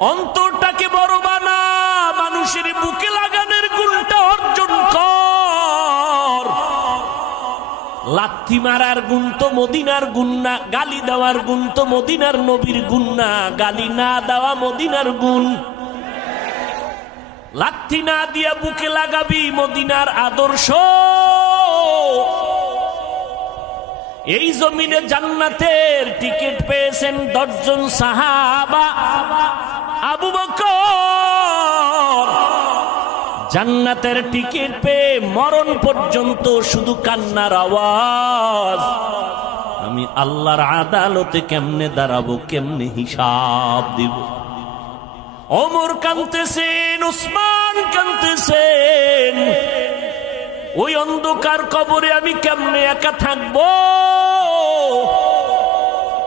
অন্তরটাকে বড় বানা, মানুষের বুকে লাগানোর গুণটা অর্জন কর। লাথি মারার গুণ তো মদিনার গুণ না, গালি দেওয়ার গুণ তো মদিনার নবীর গুণ না, গালি না দেওয়া মদিনার গুণ। লাথি না দিয়া বুকে লাগাবি মদিনার আদর্শ। এই জমিনে জান্নাতের টিকিট পেয়েছেন 10 জন সাহাবা। আবু বকর জান্নাতের টিকিট পেয়ে মরণ পর্যন্ত শুধু কান্নার আওয়াজ। আমি আল্লাহর আদালতে কেমনে দাঁড়াবো, কেমনে হিসাব দিব। ওমর কাঁদতেছেন, উসমান কাঁদতেছেন, ওই অন্ধকার কবরে আমি কেমনে একা থাকবো।